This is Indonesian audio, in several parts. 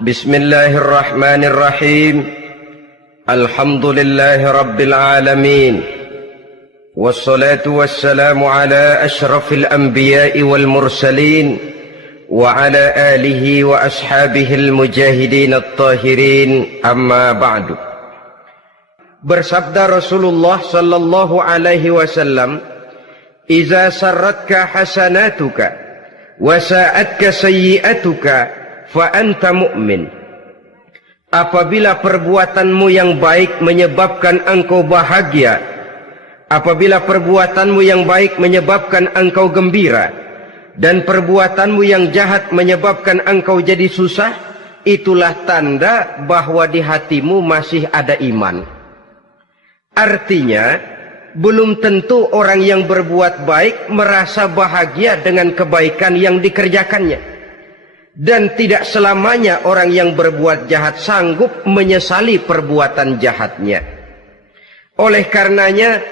Bismillahirrahmanirrahim. Alhamdulillahi rabbil alamin. Wassalatu wassalamu ala ashrafil anbiya'i wal mursalin wa ala alihi wa ashabihil mujahidin at-tahirin, amma ba'du. Bersabda Rasulullah sallallahu alaihi wasallam, "Iza sarratka hasanatuka wa sa'atka sayyi'atuka fa anta mu'min." Apabila perbuatanmu yang baik menyebabkan engkau bahagia, apabila perbuatanmu yang baik menyebabkan engkau gembira, dan perbuatanmu yang jahat menyebabkan engkau jadi susah, itulah tanda bahwa di hatimu masih ada iman. Artinya, belum tentu orang yang berbuat baik merasa bahagia dengan kebaikan yang dikerjakannya. Dan tidak selamanya orang yang berbuat jahat sanggup menyesali perbuatan jahatnya. Oleh karenanya,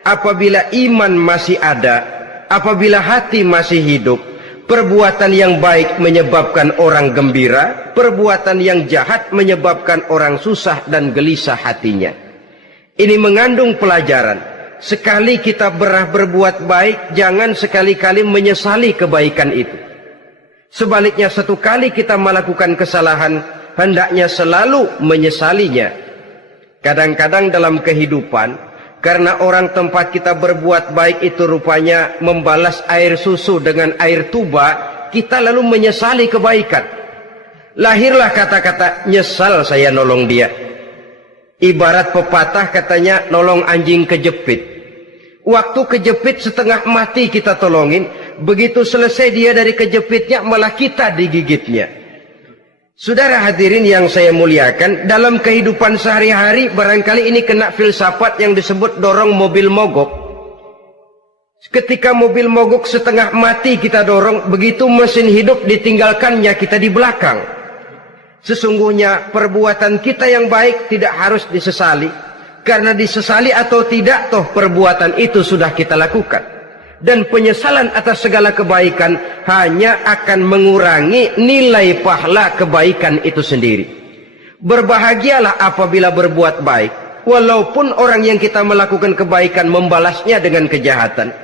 apabila iman masih ada, apabila hati masih hidup, perbuatan yang baik menyebabkan orang gembira, perbuatan yang jahat menyebabkan orang susah dan gelisah hatinya. Ini mengandung pelajaran. Sekali kita berbuat baik, jangan sekali-kali menyesali kebaikan itu. Sebaliknya, satu kali kita melakukan kesalahan, hendaknya selalu menyesalinya. Kadang-kadang dalam kehidupan, karena orang tempat kita berbuat baik itu rupanya membalas air susu dengan air tuba, kita lalu menyesali kebaikan. Lahirlah kata-kata, "Nyesal saya nolong dia." Ibarat pepatah katanya, nolong anjing kejepit. Waktu kejepit setengah mati kita tolongin, begitu selesai dia dari kejepitnya malah kita digigitnya. Saudara hadirin yang saya muliakan, dalam kehidupan sehari-hari barangkali ini kena filsafat yang disebut dorong mobil mogok. Ketika mobil mogok setengah mati kita dorong, begitu mesin hidup ditinggalkannya kita di belakang. Sesungguhnya perbuatan kita yang baik tidak harus disesali. Karena disesali atau tidak, toh perbuatan itu sudah kita lakukan. Dan penyesalan atas segala kebaikan hanya akan mengurangi nilai pahala kebaikan itu sendiri. Berbahagialah apabila berbuat baik, walaupun orang yang kita melakukan kebaikan membalasnya dengan kejahatan.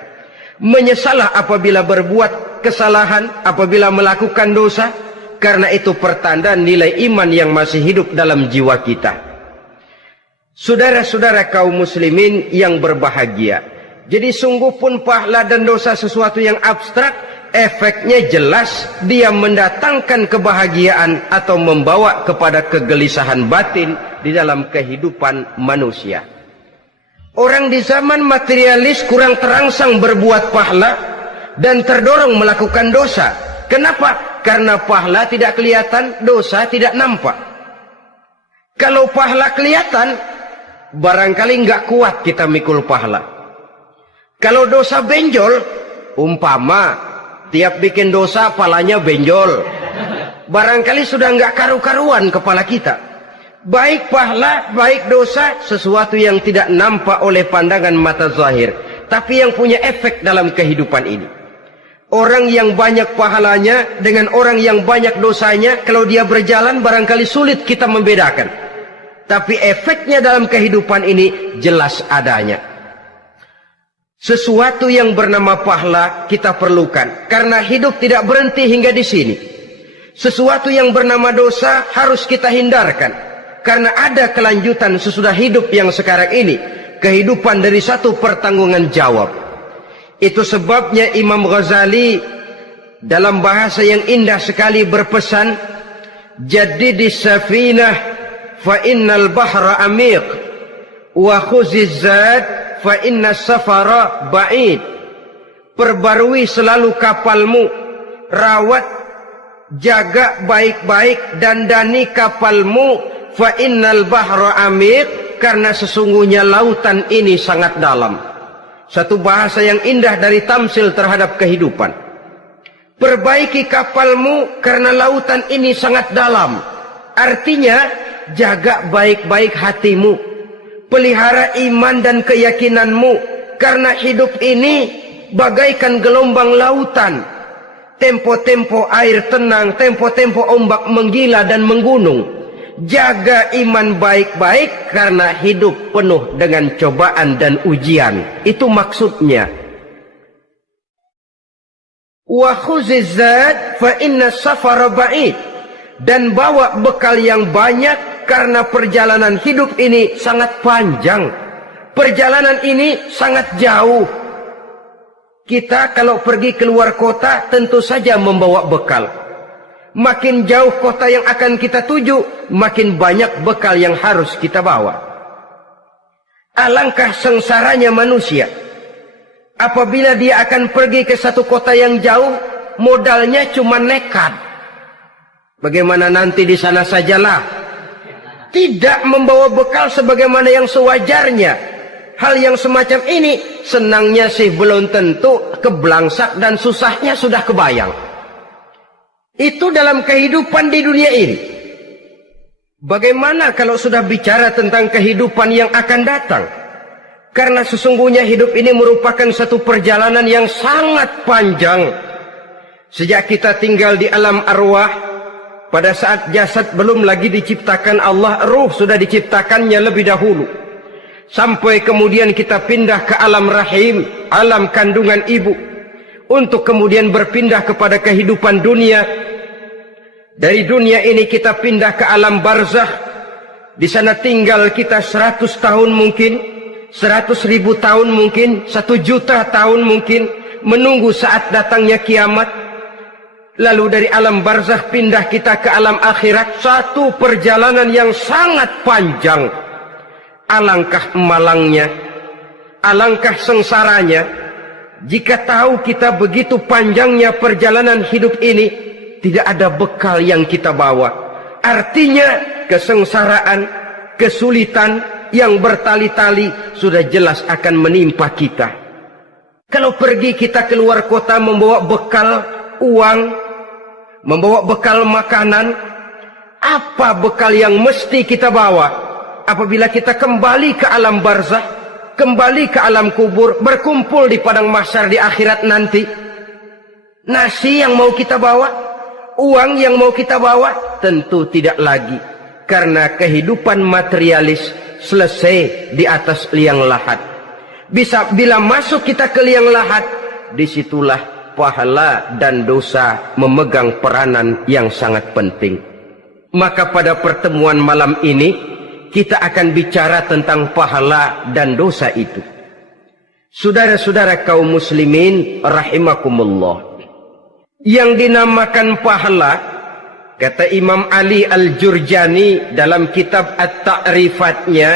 Menyesalah apabila berbuat kesalahan, apabila melakukan dosa, karena itu pertanda nilai iman yang masih hidup dalam jiwa kita. Saudara-saudara kaum muslimin yang berbahagia, jadi sungguh pun pahala dan dosa sesuatu yang abstrak, efeknya jelas dia mendatangkan kebahagiaan atau membawa kepada kegelisahan batin di dalam kehidupan manusia. Orang di zaman materialis kurang terangsang berbuat pahala dan terdorong melakukan dosa. Kenapa? Karena pahala tidak kelihatan, dosa tidak nampak. Kalau pahala kelihatan, barangkali nggak kuat kita mikul pahala. Kalau dosa benjol, umpama tiap bikin dosa palanya benjol, barangkali sudah nggak karu-karuan kepala kita. Baik pahala, baik dosa, sesuatu yang tidak nampak oleh pandangan mata zahir, tapi yang punya efek dalam kehidupan ini. Orang yang banyak pahalanya dengan orang yang banyak dosanya, kalau dia berjalan barangkali sulit kita membedakan. Tapi efeknya dalam kehidupan ini jelas adanya. Sesuatu yang bernama pahala kita perlukan, karena hidup tidak berhenti hingga di sini. Sesuatu yang bernama dosa harus kita hindarkan, karena ada kelanjutan sesudah hidup yang sekarang ini. Kehidupan dari satu pertanggungan jawab. Itu sebabnya Imam Ghazali dalam bahasa yang indah sekali berpesan, "Jadidis safinah fa innal bahra amiq wa khuziz zad fa innas safara ba'id." Perbarui selalu kapalmu, rawat, jaga baik-baik, dandani kapalmu, fa innal bahra amiq, karena sesungguhnya lautan ini sangat dalam. Satu bahasa yang indah dari tamsil terhadap kehidupan. Perbaiki kapalmu karena lautan ini sangat dalam. Artinya, jaga baik-baik hatimu, pelihara iman dan keyakinanmu, karena hidup ini bagaikan gelombang lautan. tempo-tempo air tenang, tempo-tempo ombak menggila dan menggunung. Jaga iman baik-baik karena hidup penuh dengan cobaan dan ujian. Itu maksudnya. Wa khuziz zad fa inna safara ba'id. Dan bawa bekal yang banyak karena perjalanan hidup ini sangat panjang. Perjalanan ini sangat jauh. Kita kalau pergi keluar kota tentu saja membawa bekal. Makin jauh kota yang akan kita tuju, makin banyak bekal yang harus kita bawa. Alangkah sengsaranya manusia apabila dia akan pergi ke satu kota yang jauh, modalnya cuma nekat. Bagaimana nanti di sana sajalah. Tidak membawa bekal sebagaimana yang sewajarnya. Hal yang semacam ini senangnya sih belum tentu, keblangsak dan susahnya sudah kebayang. Itu dalam kehidupan di dunia ini. Bagaimana kalau sudah bicara tentang kehidupan yang akan datang? Karena sesungguhnya hidup ini merupakan satu perjalanan yang sangat panjang. Sejak kita tinggal di alam arwah, pada saat jasad belum lagi diciptakan Allah, ruh sudah diciptakannya lebih dahulu. Sampai kemudian kita pindah ke alam rahim, alam kandungan ibu. Untuk kemudian berpindah kepada kehidupan dunia. Dari dunia ini kita pindah ke alam barzakh. Di sana tinggal kita 100 tahun mungkin, 100.000 tahun mungkin, 1 juta tahun mungkin, menunggu saat datangnya kiamat. Lalu dari alam barzakh pindah kita ke alam akhirat. Satu perjalanan yang sangat panjang. Alangkah malangnya, alangkah sengsaranya jika tahu kita begitu panjangnya perjalanan hidup ini, tidak ada bekal yang kita bawa. Artinya kesengsaraan, kesulitan yang bertali-tali sudah jelas akan menimpa kita. Kalau pergi kita keluar kota membawa bekal uang, membawa bekal makanan, apa bekal yang mesti kita bawa? Apabila kita kembali ke alam barzakh, kembali ke alam kubur, berkumpul di padang mahsyar di akhirat nanti, nasi yang mau kita bawa? Uang yang mau kita bawa? Tentu tidak lagi. Karena kehidupan materialis selesai di atas liang lahat. Bila masuk kita ke liang lahat, disitulah pahala dan dosa memegang peranan yang sangat penting. Maka pada pertemuan malam ini, kita akan bicara tentang pahala dan dosa itu. Saudara-saudara kaum muslimin rahimakumullah. Yang dinamakan pahala, kata Imam Ali Al-Jurjani dalam kitab At-Ta'rifatnya,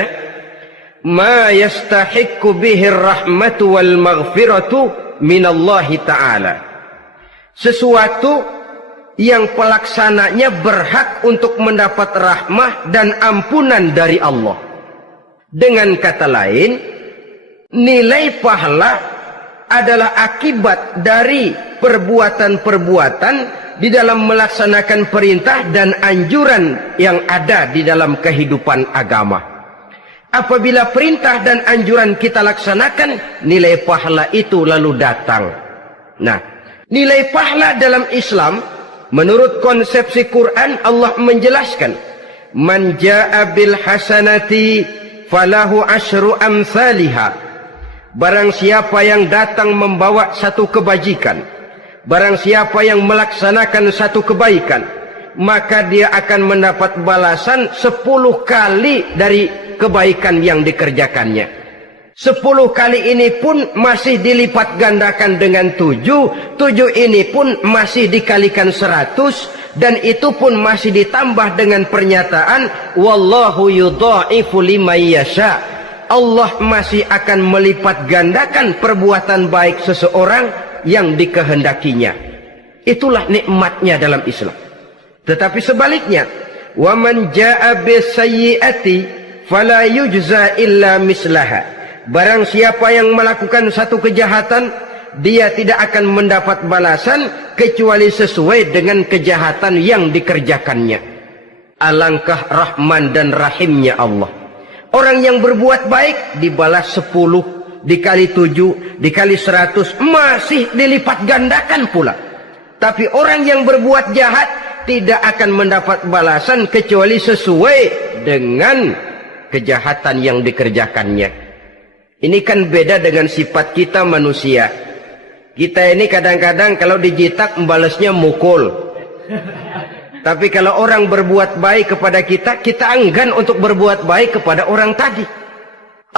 ma yastahiqqu bihi ar-rahmatu wal maghfiratu minallahi ta'ala. Sesuatu yang pelaksananya berhak untuk mendapat rahmah dan ampunan dari Allah. Dengan kata lain, nilai pahala adalah akibat dari perbuatan-perbuatan di dalam melaksanakan perintah dan anjuran yang ada di dalam kehidupan agama. Apabila perintah dan anjuran kita laksanakan, nilai pahala itu lalu datang. Nah, nilai pahala dalam Islam, menurut konsepsi Quran, Allah menjelaskan, man jaa bil hasanati falahu asyru amsalihha. Barang siapa yang datang membawa satu kebajikan, barang siapa yang melaksanakan satu kebaikan, maka dia akan mendapat balasan 10 kali dari kebaikan yang dikerjakannya. 10 kali ini pun masih dilipat gandakan dengan 7. 7 ini pun masih dikalikan 100. Dan itu pun masih ditambah dengan pernyataan wallahu yudha'ifu liman yasha. Allah masih akan melipat gandakan perbuatan baik seseorang yang dikehendakinya. Itulah nikmatnya dalam Islam. Tetapi sebaliknya, wa man jaa bisayyi'ati fala yujza illa mislaha. Barang siapa yang melakukan satu kejahatan, dia tidak akan mendapat balasan kecuali sesuai dengan kejahatan yang dikerjakannya. Alangkah rahman dan rahimnya Allah. Orang yang berbuat baik dibalas 10, dikali 7, dikali 100, masih dilipat gandakan pula. Tapi orang yang berbuat jahat tidak akan mendapat balasan kecuali sesuai dengan kejahatan yang dikerjakannya. Ini kan beda dengan sifat kita manusia. Kita ini kadang-kadang kalau dijitak membalasnya mukul. Tapi kalau orang berbuat baik kepada kita, kita enggan untuk berbuat baik kepada orang tadi.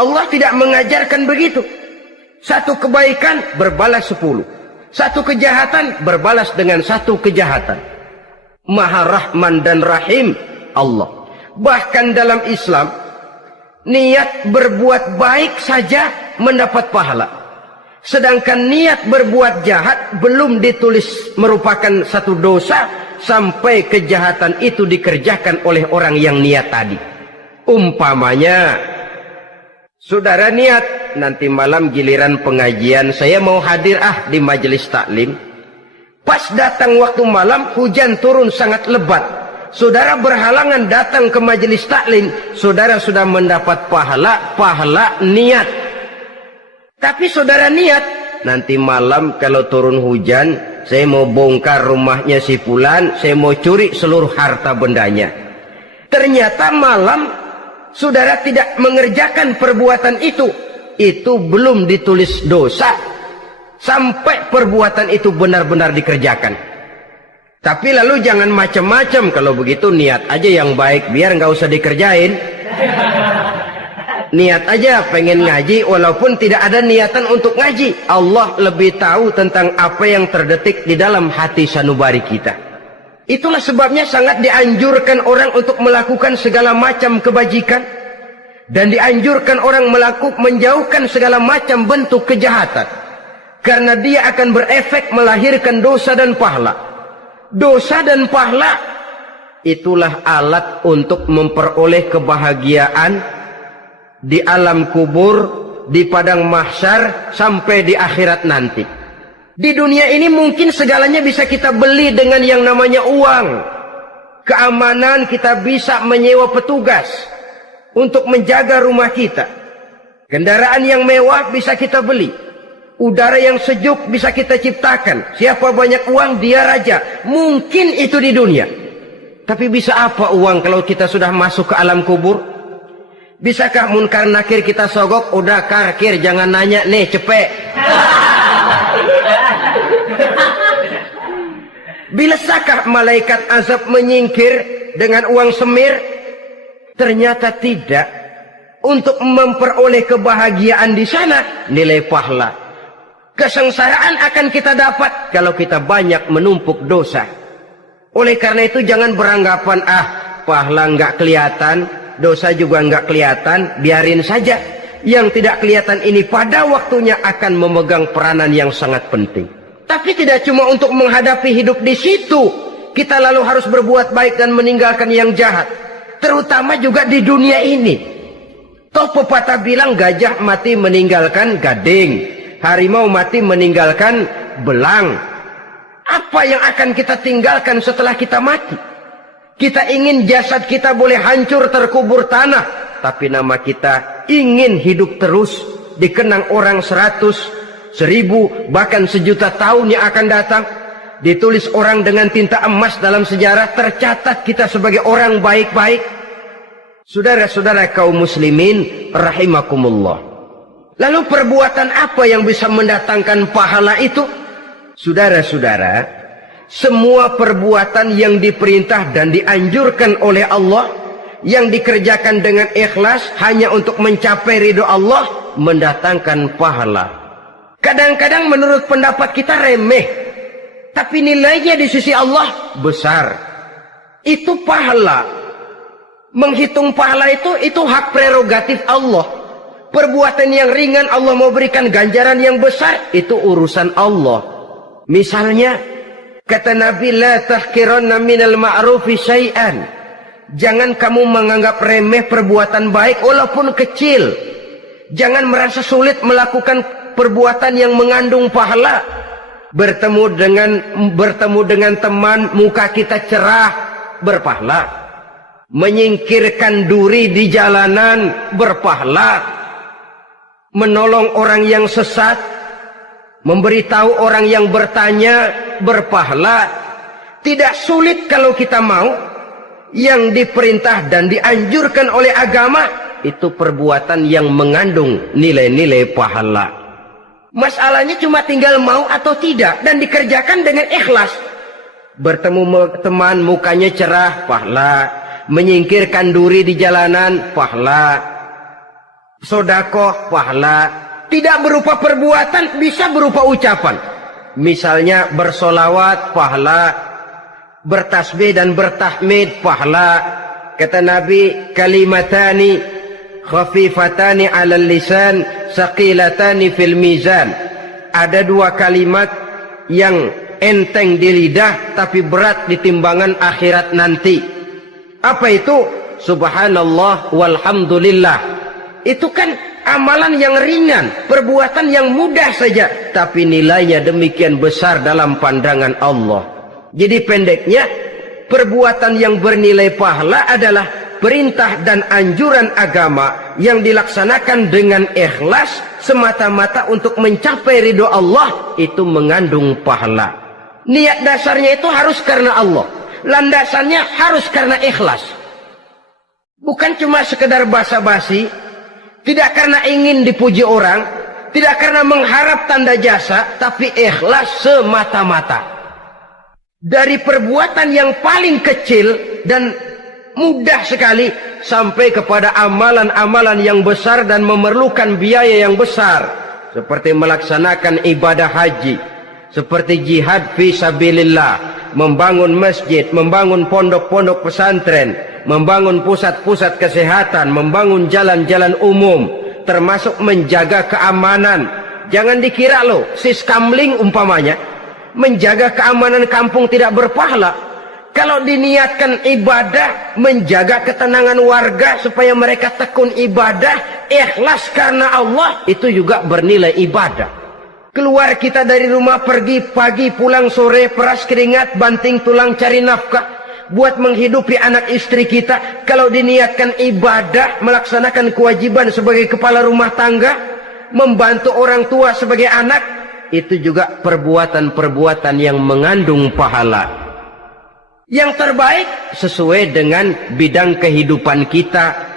Allah tidak mengajarkan begitu. Satu kebaikan berbalas 10. Satu kejahatan berbalas dengan satu kejahatan. Maha Rahman dan Rahim Allah. Bahkan dalam Islam, niat berbuat baik saja mendapat pahala. Sedangkan niat berbuat jahat belum ditulis merupakan satu dosa sampai kejahatan itu dikerjakan oleh orang yang niat tadi. Umpamanya, saudara niat nanti malam giliran pengajian saya mau hadir di majelis taklim. Pas datang waktu malam hujan turun sangat lebat. Saudara berhalangan datang ke majelis taklim, saudara sudah mendapat pahala niat. Tapi saudara niat, nanti malam kalau turun hujan, saya mau bongkar rumahnya si fulan, saya mau curi seluruh harta bendanya. Ternyata malam saudara tidak mengerjakan perbuatan itu belum ditulis dosa sampai perbuatan itu benar-benar dikerjakan. Tapi lalu jangan macam-macam. Kalau begitu niat aja yang baik, biar nggak usah dikerjain. Niat aja pengen ngaji walaupun tidak ada niatan untuk ngaji. Allah lebih tahu tentang apa yang terdetik di dalam hati sanubari kita. Itulah sebabnya sangat dianjurkan orang untuk melakukan segala macam kebajikan, dan dianjurkan orang menjauhkan segala macam bentuk kejahatan, karena dia akan berefek melahirkan dosa dan pahala. Dosa dan pahala itulah alat untuk memperoleh kebahagiaan di alam kubur, di padang mahsyar, sampai di akhirat nanti. Di dunia ini mungkin segalanya bisa kita beli dengan yang namanya uang. Keamanan kita bisa menyewa petugas untuk menjaga rumah kita. Kendaraan yang mewah bisa kita beli. Udara yang sejuk bisa kita ciptakan. Siapa banyak uang dia raja. Mungkin itu di dunia. Tapi bisa apa uang kalau kita sudah masuk ke alam kubur? Bisakah munkar nakir kita sogok? Udah karkir, jangan nanya nih, cepet. Bisakah malaikat azab menyingkir dengan uang semir? Ternyata tidak. Untuk memperoleh kebahagiaan di sana, nilai pahala. Kesengsaraan akan kita dapat kalau kita banyak menumpuk dosa. Oleh karena itu jangan beranggapan pahala nggak kelihatan, dosa juga nggak kelihatan, biarin saja. Yang tidak kelihatan ini pada waktunya akan memegang peranan yang sangat penting. Tapi tidak cuma untuk menghadapi hidup di situ, kita lalu harus berbuat baik dan meninggalkan yang jahat. Terutama juga di dunia ini. Toh pepatah bilang gajah mati meninggalkan gading, harimau mati meninggalkan belang. Apa yang akan kita tinggalkan setelah kita mati? Kita ingin jasad kita boleh hancur terkubur tanah, tapi nama kita ingin hidup terus, dikenang orang 100, 1000, bahkan 1.000.000 tahun yang akan datang. Ditulis orang dengan tinta emas dalam sejarah, tercatat kita sebagai orang baik-baik. Saudara-saudara kaum muslimin rahimakumullah. Lalu perbuatan apa yang bisa mendatangkan pahala itu? Saudara-saudara, semua perbuatan yang diperintah dan dianjurkan oleh Allah, yang dikerjakan dengan ikhlas hanya untuk mencapai ridho Allah, mendatangkan pahala. Kadang-kadang menurut pendapat kita remeh, tapi nilainya di sisi Allah besar. Itu pahala. Menghitung pahala itu hak prerogatif Allah. Perbuatan yang ringan Allah mau berikan ganjaran yang besar, itu urusan Allah. Misalnya, kata Nabi, la tahkiranna minal ma'rufi syai'an. Jangan kamu menganggap remeh perbuatan baik walaupun kecil. Jangan merasa sulit melakukan perbuatan yang mengandung pahala. Bertemu dengan teman, muka kita cerah, berpahala. Menyingkirkan duri di jalanan, berpahala. Menolong orang yang sesat, Memberitahu orang yang bertanya berpahala. Tidak sulit kalau kita mau. Yang diperintah dan dianjurkan oleh agama itu perbuatan yang mengandung nilai-nilai pahala. Masalahnya cuma tinggal mau atau tidak dan dikerjakan dengan ikhlas. Bertemu teman mukanya cerah, pahala. Menyingkirkan duri di jalanan, pahala. Sedekah, pahala. Tidak berupa perbuatan, bisa berupa ucapan. Misalnya bersolawat, pahala. Bertasbih dan bertahmid, pahala. Kata Nabi, kalimatani khafifatani 'alal lisan, saqilatani fil mizan. Ada dua kalimat yang enteng di lidah tapi berat di timbangan akhirat nanti. Apa itu? Subhanallah walhamdulillah. Itu kan amalan yang ringan, perbuatan yang mudah saja, tapi nilainya demikian besar dalam pandangan Allah. Jadi pendeknya, perbuatan yang bernilai pahala adalah perintah dan anjuran agama yang dilaksanakan dengan ikhlas semata-mata untuk mencapai ridho Allah, itu mengandung pahala. Niat dasarnya itu harus karena Allah, landasannya harus karena ikhlas. Bukan cuma sekedar basa-basi, tidak karena ingin dipuji orang, tidak karena mengharap tanda jasa, tapi ikhlas semata-mata. Dari perbuatan yang paling kecil dan mudah sekali sampai kepada amalan-amalan yang besar dan memerlukan biaya yang besar, seperti melaksanakan ibadah haji, seperti jihad fi sabilillah, membangun masjid, membangun pondok-pondok pesantren, membangun pusat-pusat kesehatan, membangun jalan-jalan umum, termasuk menjaga keamanan. Jangan dikira loh, siskamling umpamanya, menjaga keamanan kampung tidak berpahala. Kalau diniatkan ibadah, menjaga ketenangan warga supaya mereka tekun ibadah, ikhlas karena Allah, itu juga bernilai ibadah. Keluar kita dari rumah, pergi pagi, pulang sore, peras keringat, banting tulang cari nafkah buat menghidupi anak istri kita. Kalau diniatkan ibadah, melaksanakan kewajiban sebagai kepala rumah tangga, membantu orang tua sebagai anak, itu juga perbuatan-perbuatan yang mengandung pahala. Yang terbaik sesuai dengan bidang kehidupan kita.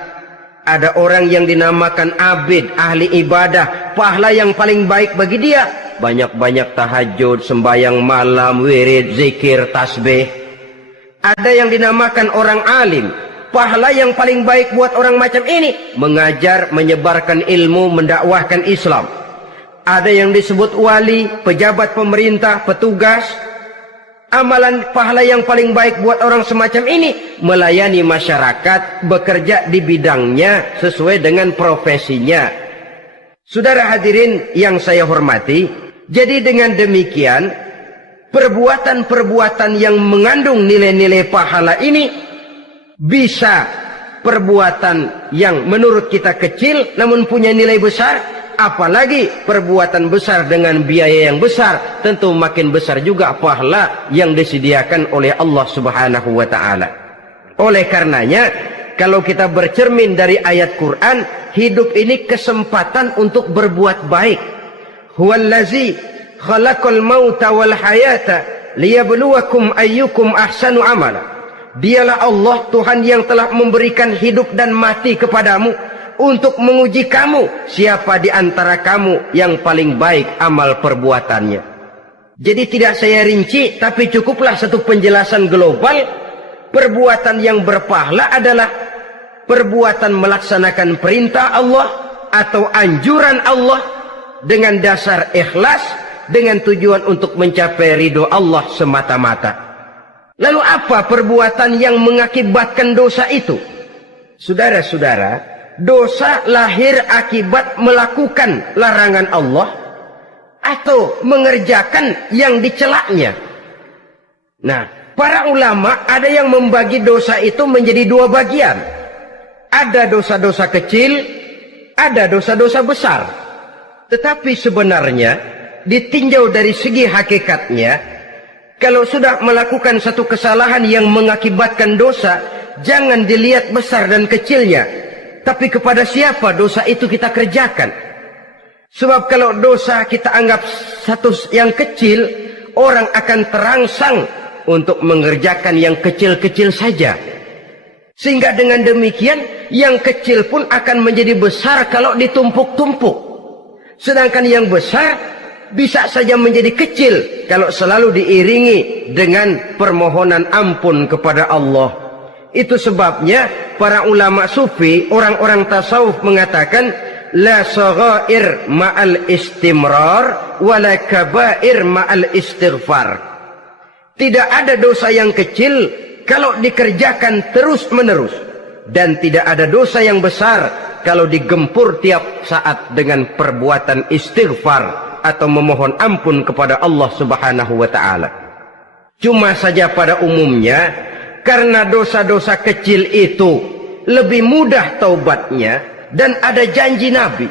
Ada orang yang dinamakan abid, ahli ibadah, pahala yang paling baik bagi dia banyak-banyak tahajud, sembahyang malam, wirid, zikir, tasbih. Ada yang dinamakan orang alim, pahala yang paling baik buat orang macam ini mengajar, menyebarkan ilmu, mendakwahkan Islam. Ada yang disebut wali, pejabat pemerintah, petugas. Amalan pahala yang paling baik buat orang semacam ini melayani masyarakat, bekerja di bidangnya sesuai dengan profesinya. Saudara hadirin yang saya hormati, jadi dengan demikian perbuatan-perbuatan yang mengandung nilai-nilai pahala ini bisa perbuatan yang menurut kita kecil namun punya nilai besar. Apalagi perbuatan besar dengan biaya yang besar, tentu makin besar juga pahala yang disediakan oleh Allah Subhanahu wa ta'ala. Oleh karenanya, kalau kita bercermin dari ayat Quran, hidup ini kesempatan untuk berbuat baik. Huwallazi khalaqal mauta wal hayata liyabluwakum ayyukum ahsanu amala. Dialah Allah, Tuhan yang telah memberikan hidup dan mati kepadamu untuk menguji kamu, siapa di antara kamu yang paling baik amal perbuatannya. Jadi tidak saya rinci, tapi cukuplah satu penjelasan global. Perbuatan yang berpahala adalah perbuatan melaksanakan perintah Allah atau anjuran Allah dengan dasar ikhlas, dengan tujuan untuk mencapai ridho Allah semata-mata. Lalu apa perbuatan yang mengakibatkan dosa itu? Saudara-saudara, dosa lahir akibat melakukan larangan Allah atau mengerjakan yang dicelaknya. Nah, para ulama ada yang membagi dosa itu menjadi dua bagian. Ada dosa-dosa kecil, ada dosa-dosa besar. Tetapi sebenarnya ditinjau dari segi hakikatnya, kalau sudah melakukan satu kesalahan yang mengakibatkan dosa, jangan dilihat besar dan kecilnya, tapi kepada siapa dosa itu kita kerjakan. Sebab kalau dosa kita anggap satu yang kecil, orang akan terangsang untuk mengerjakan yang kecil-kecil saja. Sehingga dengan demikian, yang kecil pun akan menjadi besar kalau ditumpuk-tumpuk. Sedangkan yang besar bisa saja menjadi kecil kalau selalu diiringi dengan permohonan ampun kepada Allah. Itu sebabnya para ulama sufi, orang-orang tasawuf mengatakan, la saghair ma'al istimrar wala kabair ma'al istighfar. Tidak ada dosa yang kecil kalau dikerjakan terus-menerus, dan tidak ada dosa yang besar kalau digempur tiap saat dengan perbuatan istighfar atau memohon ampun kepada Allah Subhanahu wa taala. Cuma saja pada umumnya, karena dosa-dosa kecil itu lebih mudah taubatnya, dan ada janji Nabi,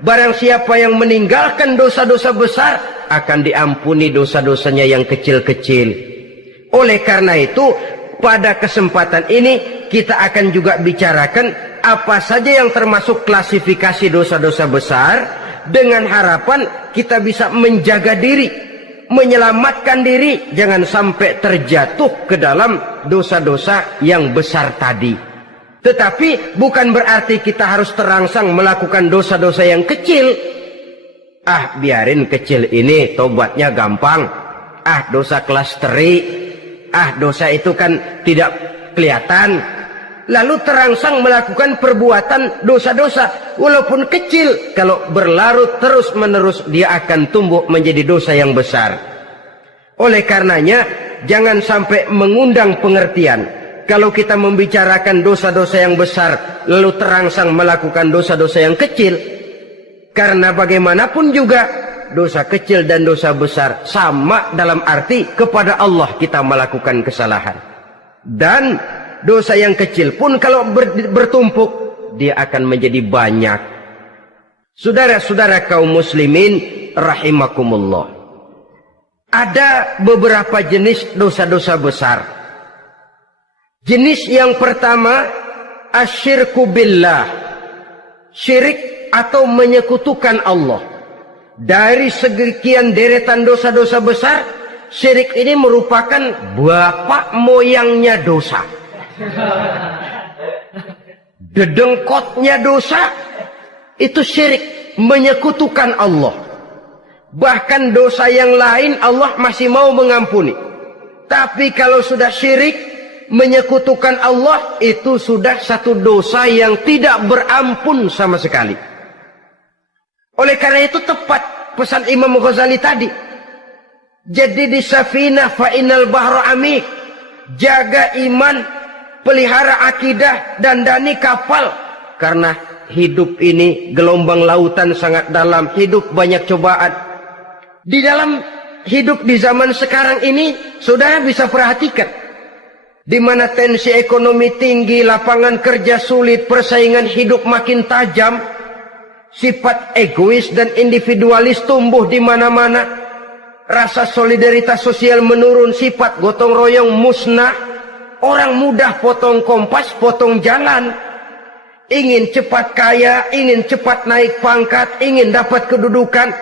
barang siapa yang meninggalkan dosa-dosa besar akan diampuni dosa-dosanya yang kecil-kecil. Oleh karena itu, pada kesempatan ini kita akan juga bicarakan apa saja yang termasuk klasifikasi dosa-dosa besar, dengan harapan kita bisa menjaga diri, menyelamatkan diri, jangan sampai terjatuh ke dalam dosa-dosa yang besar tadi. Tetapi bukan berarti kita harus terangsang melakukan dosa-dosa yang kecil. Ah, biarin kecil ini, tobatnya gampang. Ah, dosa kelas teri. Ah, dosa itu kan tidak kelihatan. Lalu terangsang melakukan perbuatan dosa-dosa walaupun kecil. Kalau berlarut terus-menerus, dia akan tumbuh menjadi dosa yang besar. Oleh karenanya, jangan sampai mengundang pengertian kalau kita membicarakan dosa-dosa yang besar lalu terangsang melakukan dosa-dosa yang kecil. Karena bagaimanapun juga dosa kecil dan dosa besar sama dalam arti kepada Allah kita melakukan kesalahan. Dan dosa yang kecil pun kalau bertumpuk, dia akan menjadi banyak. Saudara-saudara kaum muslimin rahimakumullah, ada beberapa jenis dosa-dosa besar. Jenis yang pertama, asyirku billah, syirik atau menyekutukan Allah. Dari sekian deretan dosa-dosa besar, syirik ini merupakan bapak moyangnya dosa. Dedengkotnya dosa, itu syirik, menyekutukan Allah. Bahkan dosa yang lain Allah masih mau mengampuni. Tapi kalau sudah syirik, menyekutukan Allah, itu sudah satu dosa yang tidak berampun sama sekali. Oleh karena itu tepat pesan Imam Ghazali tadi. Jadi di safinah fa innal bahra amik. Jaga iman, pelihara akidah, dandani kapal. Karena hidup ini gelombang lautan sangat dalam, hidup banyak cobaan. Di dalam hidup di zaman sekarang ini, saudara bisa perhatikan, di mana tensi ekonomi tinggi, lapangan kerja sulit, persaingan hidup makin tajam, sifat egois dan individualis tumbuh di mana-mana, rasa solidaritas sosial menurun, sifat gotong royong musnah, orang mudah potong kompas, potong jalan, ingin cepat kaya, ingin cepat naik pangkat, ingin dapat kedudukan.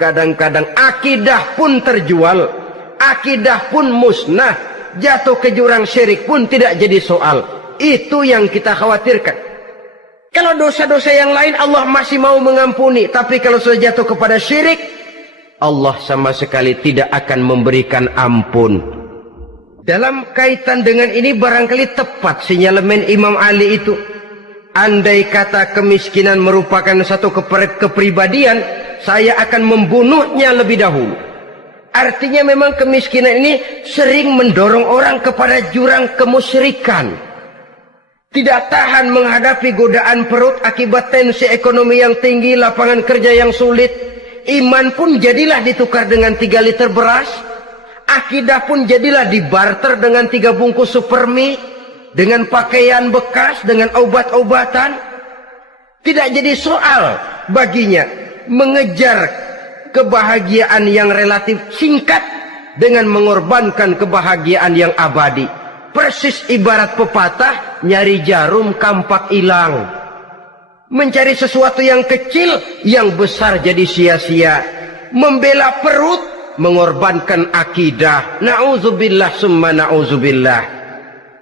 Kadang-kadang akidah pun terjual, akidah pun musnah, jatuh ke jurang syirik pun tidak jadi soal. Itu yang kita khawatirkan. Kalau dosa-dosa yang lain Allah masih mau mengampuni, tapi kalau sudah jatuh kepada syirik, Allah sama sekali tidak akan memberikan ampun. Dalam kaitan dengan ini barangkali tepat sinyalemen Imam Ali itu. Andai kata kemiskinan merupakan satu kepribadian, saya akan membunuhnya lebih dahulu. Artinya memang kemiskinan ini sering mendorong orang kepada jurang kemusyrikan. Tidak tahan menghadapi godaan perut akibat tensi ekonomi yang tinggi, lapangan kerja yang sulit. Iman pun jadilah ditukar dengan 3 liter beras. Akidah pun jadilah dibarter dengan 3 bungkus supermi, dengan pakaian bekas, dengan obat-obatan. Tidak jadi soal baginya mengejar kebahagiaan yang relatif singkat dengan mengorbankan kebahagiaan yang abadi. Persis ibarat pepatah, nyari jarum kampak hilang. Mencari sesuatu yang kecil, yang besar jadi sia-sia. Membela perut, mengorbankan akidah. Na'udzubillah summa na'udzubillah.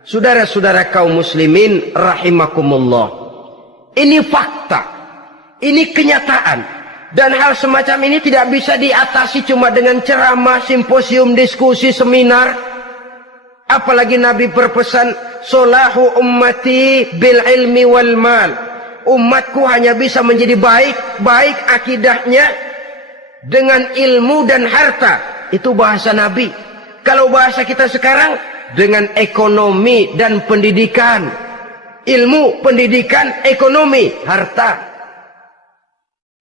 Saudara-saudara kaum muslimin rahimakumullah. Ini fakta. Ini kenyataan. Dan hal semacam ini tidak bisa diatasi cuma dengan ceramah, simposium, diskusi, seminar. Apalagi Nabi berpesan, solahu ummati bil ilmi wal mal. Umatku hanya bisa menjadi baik akidahnya dengan ilmu dan harta. Itu bahasa Nabi. Kalau bahasa kita sekarang, dengan ekonomi dan pendidikan. Ilmu, pendidikan, ekonomi, harta.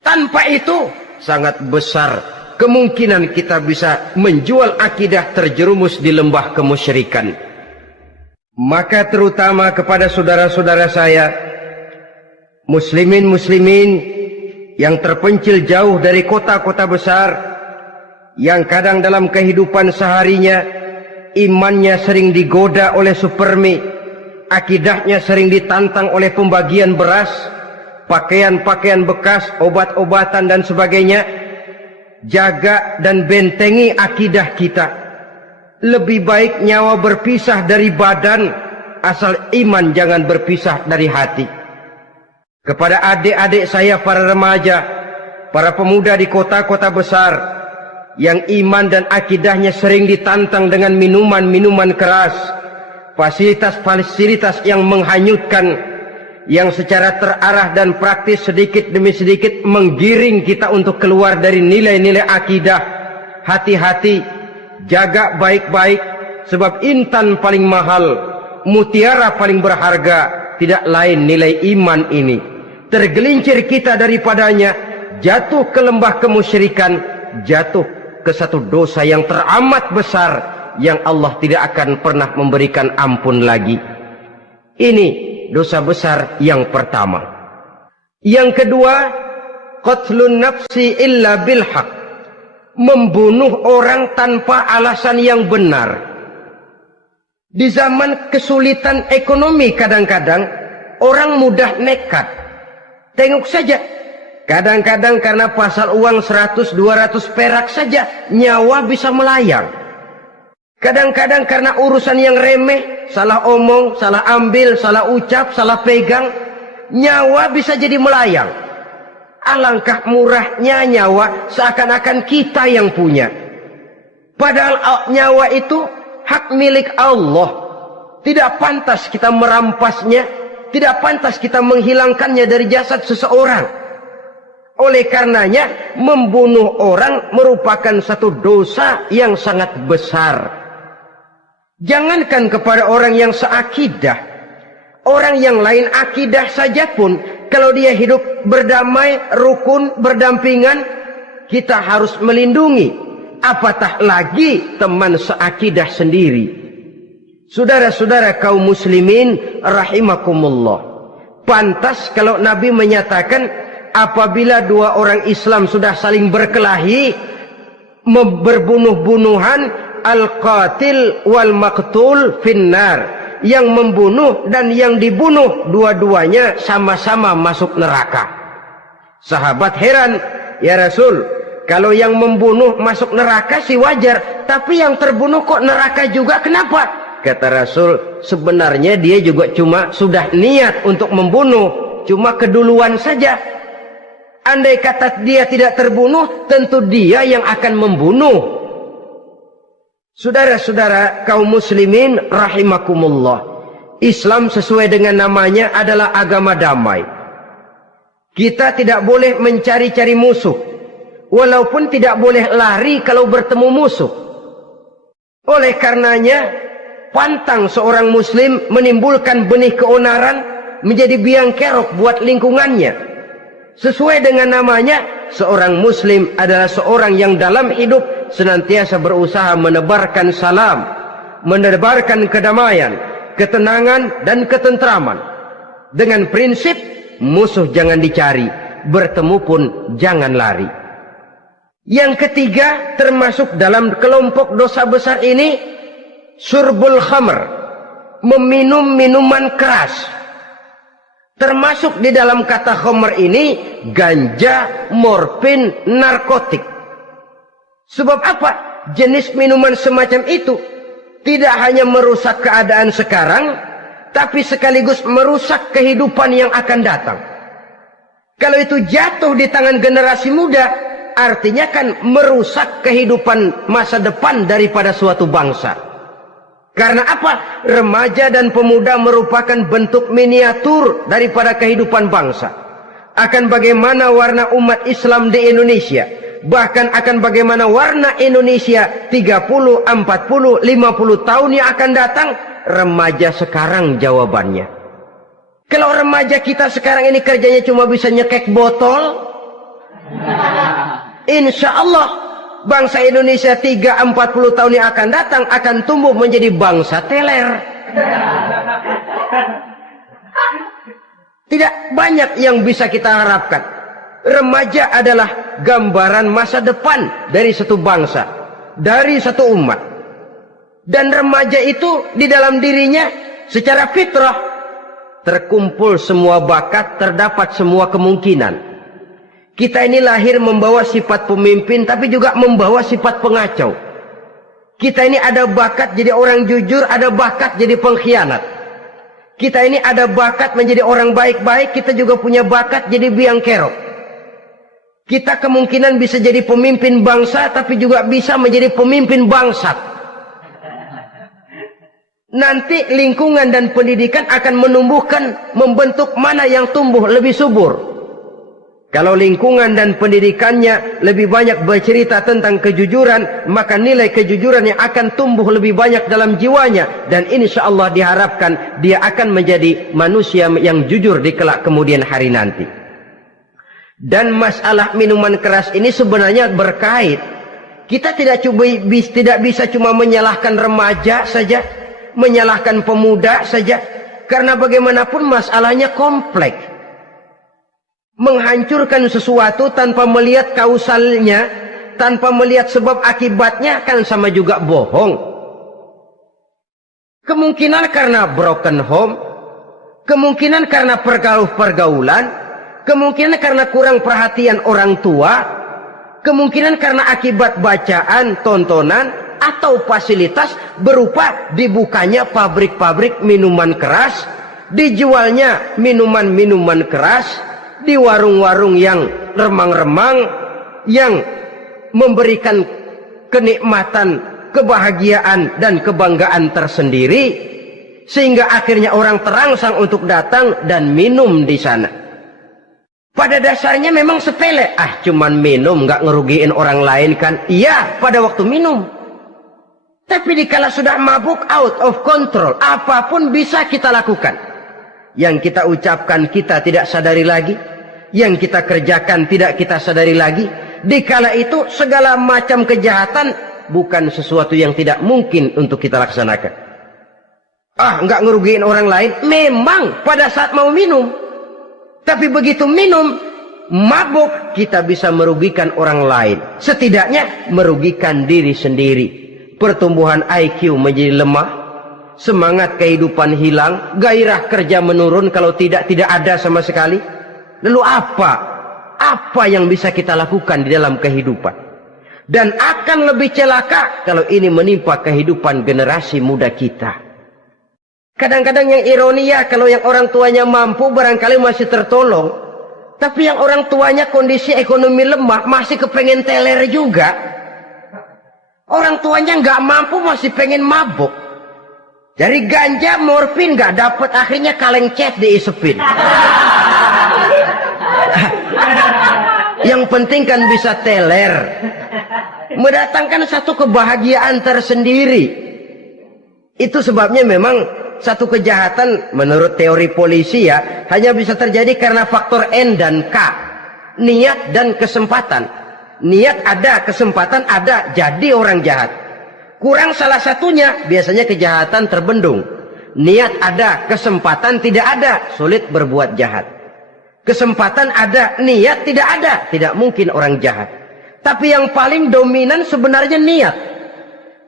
Tanpa itu sangat besar kemungkinan kita bisa menjual akidah terjerumus di lembah kemusyrikan. Maka terutama kepada saudara-saudara saya, muslimin yang terpencil jauh dari kota-kota besar, yang kadang dalam kehidupan seharinya imannya sering digoda oleh supermi, akidahnya sering ditantang oleh pembagian beras, pakaian-pakaian bekas, obat-obatan dan sebagainya. Jaga dan bentengi akidah kita. Lebih baik nyawa berpisah dari badan, asal iman jangan berpisah dari hati. Kepada adik-adik saya para remaja, para pemuda di kota-kota besar, yang iman dan akidahnya sering ditantang dengan minuman-minuman keras, fasilitas-fasilitas yang menghanyutkan, yang secara terarah dan praktis sedikit demi sedikit menggiring kita untuk keluar dari nilai-nilai akidah. Hati-hati, jaga baik-baik, sebab intan paling mahal, mutiara paling berharga, tidak lain nilai iman ini. Tergelincir kita daripadanya, jatuh ke lembah kemusyrikan, jatuh ke satu dosa yang teramat besar, yang Allah tidak akan pernah memberikan ampun lagi. Ini dosa besar yang pertama. Yang kedua, qatlun nafsi illa bilhaq, membunuh orang tanpa alasan yang benar. Di zaman kesulitan ekonomi kadang-kadang orang mudah nekat. Tengok saja, kadang-kadang karena pasal uang 100-200 perak saja nyawa bisa melayang. Kadang-kadang karena urusan yang remeh, salah omong, salah ambil, salah ucap, salah pegang, nyawa bisa jadi melayang. Alangkah murahnya nyawa, seakan-akan kita yang punya. Padahal nyawa itu hak milik Allah. Tidak pantas kita merampasnya, tidak pantas kita menghilangkannya dari jasad seseorang. Oleh karenanya, membunuh orang merupakan satu dosa yang sangat besar. Jangankan kepada orang yang seakidah, orang yang lain akidah saja pun, kalau dia hidup berdamai, rukun, berdampingan, kita harus melindungi. Apatah lagi teman seakidah sendiri. Saudara-saudara kaum muslimin rahimakumullah. Pantas kalau Nabi menyatakan, apabila dua orang Islam sudah saling berkelahi, berbunuh-bunuhan, al-qatil wal maqtul finnar, yang membunuh dan yang dibunuh dua-duanya sama-sama masuk neraka. Sahabat heran, ya Rasul, kalau yang membunuh masuk neraka sih wajar, tapi yang terbunuh kok neraka juga, kenapa? Kata Rasul, sebenarnya dia juga cuma sudah niat untuk membunuh, cuma keduluan saja. Andai kata dia tidak terbunuh, tentu dia yang akan membunuh. Saudara-saudara kaum muslimin rahimakumullah, Islam sesuai dengan namanya adalah agama damai. Kita tidak boleh mencari-cari musuh, walaupun tidak boleh lari kalau bertemu musuh. Oleh karenanya, pantang seorang muslim menimbulkan benih keonaran menjadi biang kerok buat lingkungannya. Sesuai dengan namanya, seorang muslim adalah seorang yang dalam hidup senantiasa berusaha menebarkan salam, menebarkan kedamaian, ketenangan dan ketentraman. Dengan prinsip, musuh jangan dicari, bertemu pun jangan lari. Yang ketiga, termasuk dalam kelompok dosa besar ini, syurbul khamr, meminum minuman keras. Termasuk di dalam kata khamr ini ganja, morfin, narkotik. Sebab apa? Jenis minuman semacam itu tidak hanya merusak keadaan sekarang, tapi sekaligus merusak kehidupan yang akan datang. Kalau itu jatuh di tangan generasi muda, artinya kan merusak kehidupan masa depan daripada suatu bangsa. Karena apa? Remaja dan pemuda merupakan bentuk miniatur daripada kehidupan bangsa. Akan bagaimana warna umat Islam di Indonesia, bahkan akan bagaimana warna Indonesia 30, 40, 50 tahun yang akan datang, remaja sekarang jawabannya. Kalau remaja kita sekarang ini kerjanya cuma bisa nyekek botol, insya Allah bangsa Indonesia 30-40 tahun yang akan datang akan tumbuh menjadi bangsa teler. Tidak banyak yang bisa kita harapkan. Remaja adalah gambaran masa depan dari satu bangsa, dari satu umat. Dan remaja itu di dalam dirinya secara fitrah terkumpul semua bakat, terdapat semua kemungkinan. Kita ini lahir membawa sifat pemimpin, tapi juga membawa sifat pengacau. Kita ini ada bakat jadi orang jujur, ada bakat jadi pengkhianat. Kita ini ada bakat menjadi orang baik-baik, kita juga punya bakat jadi biang kerok. Kita kemungkinan bisa jadi pemimpin bangsa, tapi juga bisa menjadi pemimpin bangsat. Nanti lingkungan dan pendidikan akan menumbuhkan, membentuk mana yang tumbuh lebih subur. Kalau lingkungan dan pendidikannya lebih banyak bercerita tentang kejujuran, maka nilai kejujuran yang akan tumbuh lebih banyak dalam jiwanya. Dan insya Allah diharapkan dia akan menjadi manusia yang jujur di kelak kemudian hari nanti. Dan masalah minuman keras ini sebenarnya berkait. Kita tidak bisa cuma menyalahkan remaja saja, menyalahkan pemuda saja, karena bagaimanapun masalahnya kompleks. Menghancurkan sesuatu tanpa melihat kausalnya, tanpa melihat sebab akibatnya, kan sama juga bohong. Kemungkinan karena broken home, kemungkinan karena pergaulan, kemungkinan karena kurang perhatian orang tua, kemungkinan karena akibat bacaan, tontonan, atau fasilitas berupa dibukanya pabrik-pabrik minuman keras, dijualnya minuman-minuman keras di warung-warung yang remang-remang, yang memberikan kenikmatan, kebahagiaan dan kebanggaan tersendiri, sehingga akhirnya orang terangsang untuk datang dan minum di sana. Pada dasarnya memang sepele, cuman minum, nggak ngerugiin orang lain kan? Iya, pada waktu minum. Tapi dikala sudah mabuk, out of control, apapun bisa kita lakukan. Yang kita ucapkan kita tidak sadari lagi, yang kita kerjakan tidak kita sadari lagi. Dikala itu segala macam kejahatan bukan sesuatu yang tidak mungkin untuk kita laksanakan. Nggak ngerugiin orang lain, memang pada saat mau minum. Tapi begitu minum, mabuk, kita bisa merugikan orang lain. Setidaknya merugikan diri sendiri. Pertumbuhan IQ menjadi lemah, semangat kehidupan hilang, gairah kerja menurun, kalau tidak ada sama sekali. Lalu apa yang bisa kita lakukan di dalam kehidupan? Dan akan lebih celaka kalau ini menimpa kehidupan generasi muda kita. Kadang-kadang yang ironi ya, kalau yang orang tuanya mampu barangkali masih tertolong, tapi yang orang tuanya kondisi ekonomi lemah masih kepengen teler juga. Orang tuanya nggak mampu masih pengen mabuk. Dari ganja, morfin nggak dapat, akhirnya kaleng cet diisepin. Yang penting kan bisa teler, mendatangkan satu kebahagiaan tersendiri. Itu sebabnya memang satu kejahatan menurut teori polisi ya hanya bisa terjadi karena faktor N dan K, niat dan kesempatan. Niat ada, kesempatan ada, jadi orang jahat. Kurang salah satunya, biasanya kejahatan terbendung. Niat ada, kesempatan tidak ada, sulit berbuat jahat. Kesempatan ada, niat tidak ada, tidak mungkin orang jahat. Tapi yang paling dominan sebenarnya niat.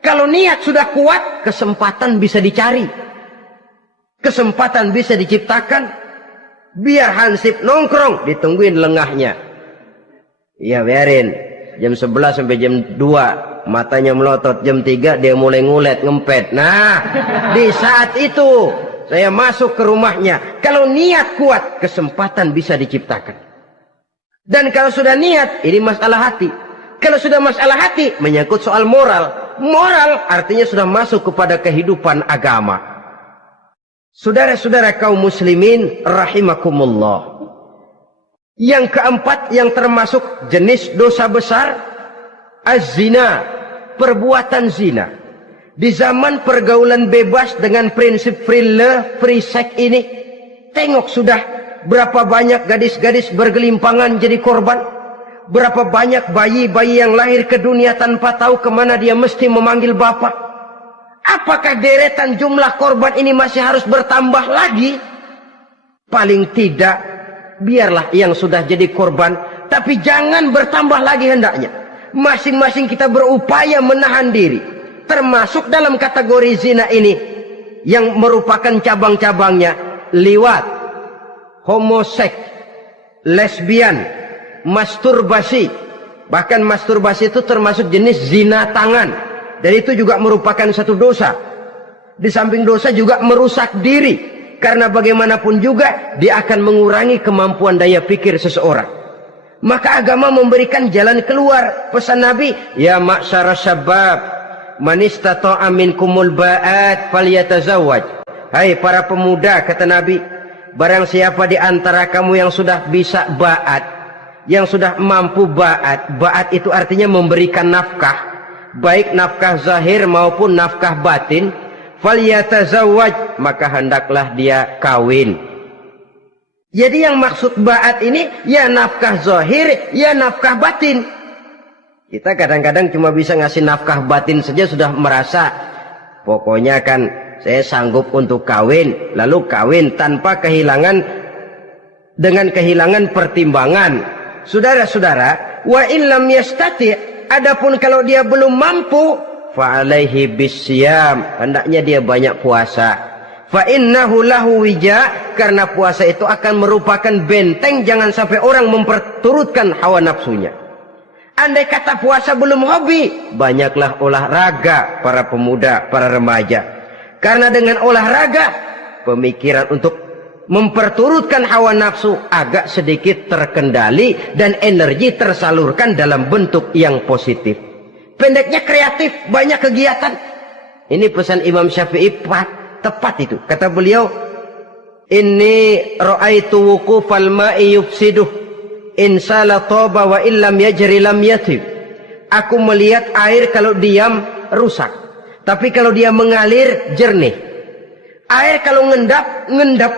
Kalau niat sudah kuat, kesempatan bisa dicari, kesempatan bisa diciptakan, Biar Hansip nongkrong, ditungguin lengahnya. Iya biarin. Jam 11 sampai jam 2. Matanya melotot. Jam 3 dia mulai ngulet, ngempet. Nah, di saat itu saya masuk ke rumahnya. Kalau niat kuat, kesempatan bisa diciptakan. Dan kalau sudah niat, ini masalah hati. Kalau sudah masalah hati, menyangkut soal moral. Moral artinya sudah masuk kepada kehidupan agama. Saudara-saudara kaum muslimin rahimakumullah. Yang keempat yang termasuk jenis dosa besar, az-zina, perbuatan zina. Di zaman pergaulan bebas dengan prinsip free love, free sex ini, tengok sudah berapa banyak gadis-gadis bergelimpangan jadi korban. Berapa banyak bayi-bayi yang lahir ke dunia tanpa tahu kemana dia mesti memanggil bapak. Apakah deretan jumlah korban ini masih harus bertambah lagi? Paling tidak, biarlah yang sudah jadi korban, tapi jangan bertambah lagi hendaknya. Masing-masing kita berupaya menahan diri. Termasuk dalam kategori zina ini, yang merupakan cabang-cabangnya, liwat, homoseks, lesbian, masturbasi. Bahkan masturbasi itu termasuk jenis zina tangan. Dan itu juga merupakan satu dosa. Di samping dosa juga merusak diri. Karena bagaimanapun juga dia akan mengurangi kemampuan daya pikir seseorang. Maka agama memberikan jalan keluar. Pesan Nabi, ya ma'syara syabab, man istata'a minkumul ba'at falyatazawwaj. Hai para pemuda, kata Nabi, barang siapa di antara kamu yang sudah bisa ba'at, yang sudah mampu ba'at. Ba'at itu artinya memberikan nafkah, baik nafkah zahir maupun nafkah batin. Falyatazawwaj, maka hendaklah dia kawin. Jadi yang maksud ba'at ini ya nafkah zahir, ya nafkah batin. Kita kadang-kadang cuma bisa ngasih nafkah batin saja sudah merasa pokoknya kan saya sanggup untuk kawin, lalu kawin tanpa kehilangan, dengan kehilangan pertimbangan. Saudara-saudara, wa illam yastati', adapun kalau dia belum mampu, fa alaihi bisyam, hendaknya dia banyak puasa. Fa innahu lahu wija, karena puasa itu akan merupakan benteng jangan sampai orang memperturutkan hawa nafsunya. Andai kata puasa belum hobi, banyaklah olahraga para pemuda, para remaja. Karena dengan olahraga, pemikiran untuk memperturutkan hawa nafsu agak sedikit terkendali dan energi tersalurkan dalam bentuk yang positif. Pendeknya kreatif, banyak kegiatan. Ini pesan Imam Syafi'i tepat itu. Kata beliau, inni ra'aitu wuqufal ma'i yufsiduh, insala toba wa illam yajri lam yatib. Aku melihat air kalau diam rusak, tapi kalau dia mengalir jernih. Air kalau ngendap,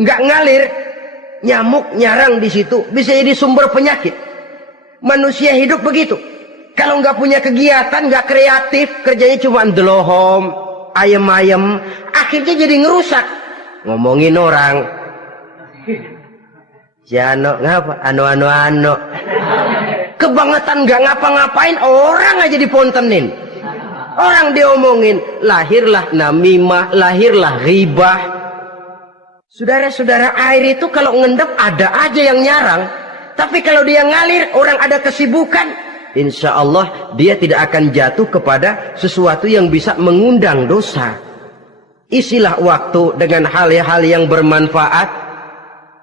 nggak ngalir, nyamuk nyarang di situ, bisa jadi sumber penyakit. Manusia hidup begitu. Kalau nggak punya kegiatan, nggak kreatif, kerjanya cuma delohom, ayam-ayam, akhirnya jadi ngerusak. Ngomongin orang, Jano ngapa? Ano. Kebangetan nggak ngapa-ngapain, orang aja dipontenin. Orang diomongin, lahirlah namimah, lahirlah ghibah. Saudara-saudara, air itu kalau ngendap ada aja yang nyarang. Tapi kalau dia ngalir, orang ada kesibukan, insya Allah dia tidak akan jatuh kepada sesuatu yang bisa mengundang dosa. Isilah waktu dengan hal-hal yang bermanfaat,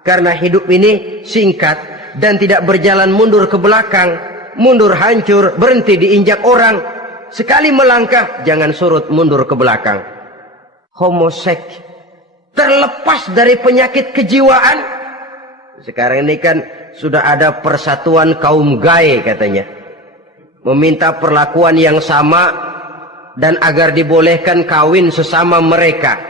karena hidup ini singkat dan tidak berjalan mundur ke belakang. Mundur hancur, berhenti diinjak orang. Sekali melangkah, jangan surut mundur ke belakang. Homoseks, terlepas dari penyakit kejiwaan. Sekarang ini kan sudah ada persatuan kaum gay katanya, meminta perlakuan yang sama dan agar dibolehkan kawin sesama mereka.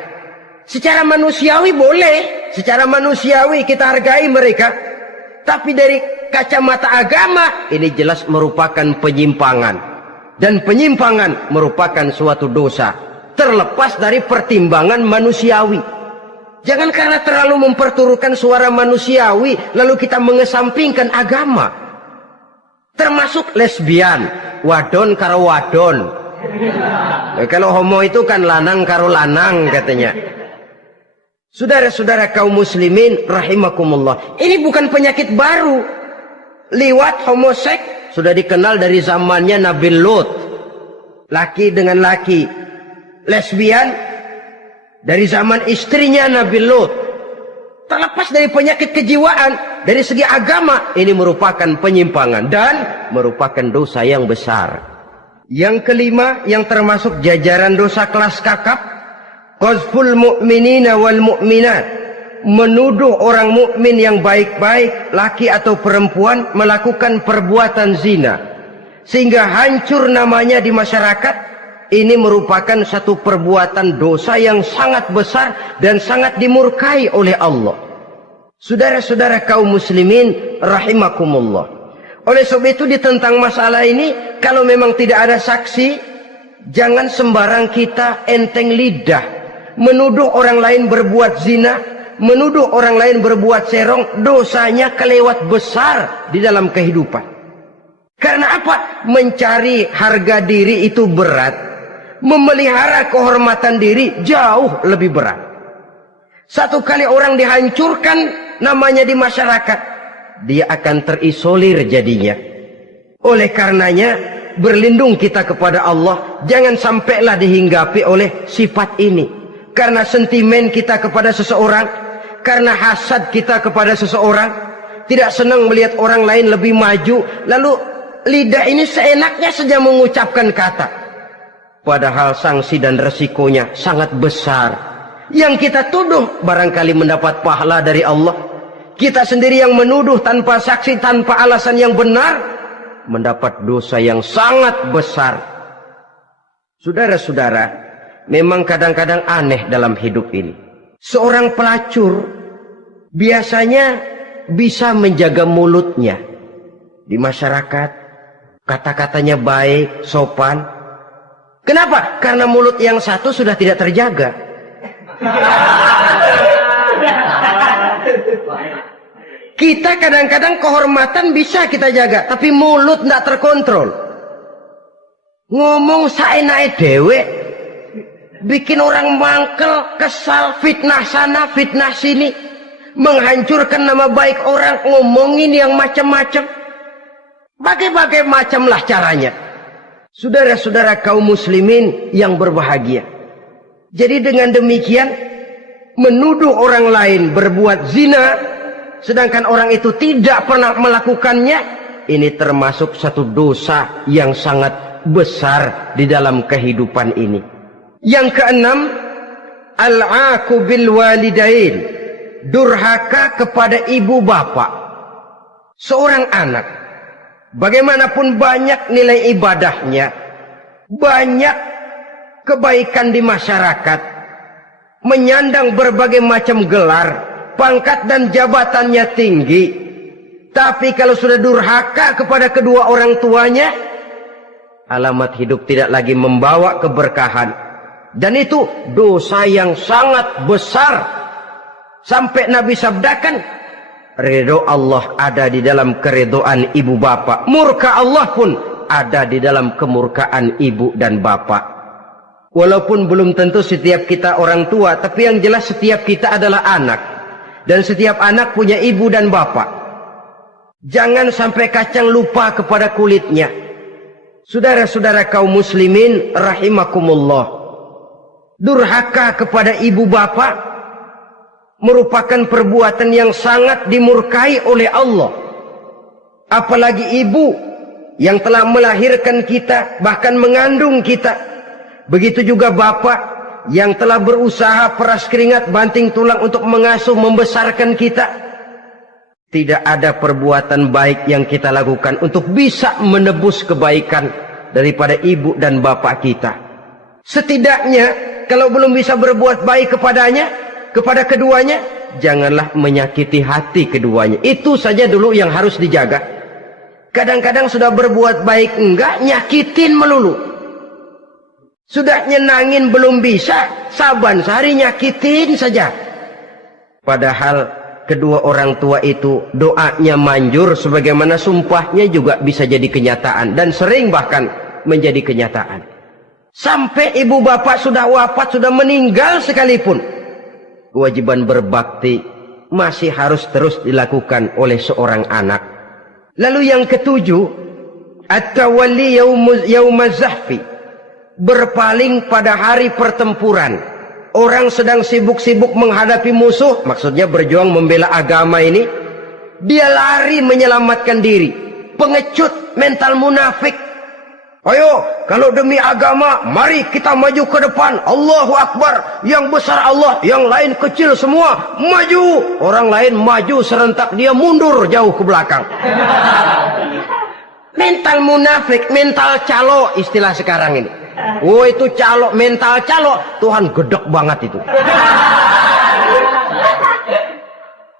Secara manusiawi boleh, secara manusiawi kita hargai mereka, tapi dari kacamata agama ini jelas merupakan penyimpangan, dan penyimpangan merupakan suatu dosa terlepas dari pertimbangan manusiawi. Jangan karena terlalu memperturutkan suara manusiawi lalu kita mengesampingkan agama. Termasuk lesbian, wadon karo wadon. Kalau homo itu kan lanang karo lanang katanya. Saudara-saudara kaum muslimin rahimakumullah, ini bukan penyakit baru. Liwat, homoseks sudah dikenal dari zamannya Nabi Lut, laki dengan laki. Lesbian dari zaman istrinya Nabi Lut. Terlepas dari penyakit kejiwaan, dari segi agama ini merupakan penyimpangan dan merupakan dosa yang besar. Yang kelima, yang termasuk jajaran dosa kelas kakap, qazful mu'minina wal mu'minat, menuduh orang mukmin yang baik-baik, laki atau perempuan, melakukan perbuatan zina sehingga hancur namanya di masyarakat. Ini merupakan satu perbuatan dosa yang sangat besar dan sangat dimurkai oleh Allah. Saudara-saudara kaum muslimin rahimakumullah, oleh sebab itu tentang masalah ini, kalau memang tidak ada saksi, jangan sembarang kita enteng lidah menuduh orang lain berbuat zina, menuduh orang lain berbuat serong. Dosanya kelewat besar di dalam kehidupan. Karena apa? Mencari harga diri itu berat, memelihara kehormatan diri jauh lebih berat. Satu kali orang dihancurkan namanya di masyarakat, dia akan terisolir jadinya. Oleh karenanya, berlindung kita kepada Allah, jangan sampailah dihinggapi oleh sifat ini. Karena sentimen kita kepada seseorang, karena hasad kita kepada seseorang, tidak senang melihat orang lain lebih maju, lalu lidah ini seenaknya saja mengucapkan kata. Padahal sanksi dan resikonya sangat besar. Yang kita tuduh barangkali mendapat pahala dari Allah. Kita sendiri yang menuduh tanpa saksi, tanpa alasan yang benar, mendapat dosa yang sangat besar. Saudara-saudara, memang kadang-kadang aneh dalam hidup ini. Seorang pelacur biasanya bisa menjaga mulutnya di masyarakat, kata-katanya baik, sopan. Kenapa? Karena mulut yang satu sudah tidak terjaga. Kita kadang-kadang kehormatan bisa kita jaga, tapi mulut tidak terkontrol. Ngomong saenake dewe, bikin orang mangkel, kesal, fitnah sana, fitnah sini, menghancurkan nama baik orang, ngomongin yang macam-macam. Bagai-bagai macamlah caranya. Saudara-saudara kaum muslimin yang berbahagia. Jadi dengan demikian, menuduh orang lain berbuat zina, sedangkan orang itu tidak pernah melakukannya, ini termasuk satu dosa yang sangat besar di dalam kehidupan ini. Yang keenam, al-'aqu bil walidain, durhaka kepada ibu bapak. Seorang anak, bagaimanapun banyak nilai ibadahnya, banyak kebaikan di masyarakat, menyandang berbagai macam gelar, pangkat dan jabatannya tinggi, tapi kalau sudah durhaka kepada kedua orang tuanya, alamat hidup tidak lagi membawa keberkahan. Dan itu dosa yang sangat besar. Sampai Nabi sabdakan, ridho Allah ada di dalam keridhaan ibu bapak, murka Allah pun ada di dalam kemurkaan ibu dan bapak. Walaupun belum tentu setiap kita orang tua, tapi yang jelas setiap kita adalah anak, dan setiap anak punya ibu dan bapak. Jangan sampai kacang lupa kepada kulitnya. Saudara-saudara kaum muslimin rahimakumullah, durhaka kepada ibu bapak merupakan perbuatan yang sangat dimurkai oleh Allah. Apalagi ibu yang telah melahirkan kita, bahkan mengandung kita. Begitu juga bapak yang telah berusaha peras keringat banting tulang untuk mengasuh membesarkan kita. Tidak ada perbuatan baik yang kita lakukan untuk bisa menebus kebaikan daripada ibu dan bapak kita. Setidaknya kalau belum bisa berbuat baik kepadanya, kepada keduanya, janganlah menyakiti hati keduanya. Itu saja dulu yang harus dijaga. Kadang-kadang sudah berbuat baik enggak, nyakitin melulu. Sudah nyenangin belum bisa, saban sehari nyakitin saja. Padahal kedua orang tua itu doanya manjur, sebagaimana sumpahnya juga bisa jadi kenyataan, dan sering bahkan menjadi kenyataan. Sampai ibu bapak sudah wafat, sudah meninggal sekalipun, kewajiban berbakti masih harus terus dilakukan oleh seorang anak. Lalu yang ketujuh, at-tawalli yaumaz zahfi, berpaling pada hari pertempuran. Orang sedang sibuk-sibuk menghadapi musuh, maksudnya berjuang membela agama ini, dia lari menyelamatkan diri. Pengecut, mental munafik. Ayo, kalau demi agama, mari kita maju ke depan. Allahu Akbar. Yang besar Allah, yang lain kecil semua. Maju. Orang lain maju serentak, dia mundur jauh ke belakang. Mental munafik, mental calo istilah sekarang ini. Oh, itu calo, mental calo. Tuhan gedek banget itu.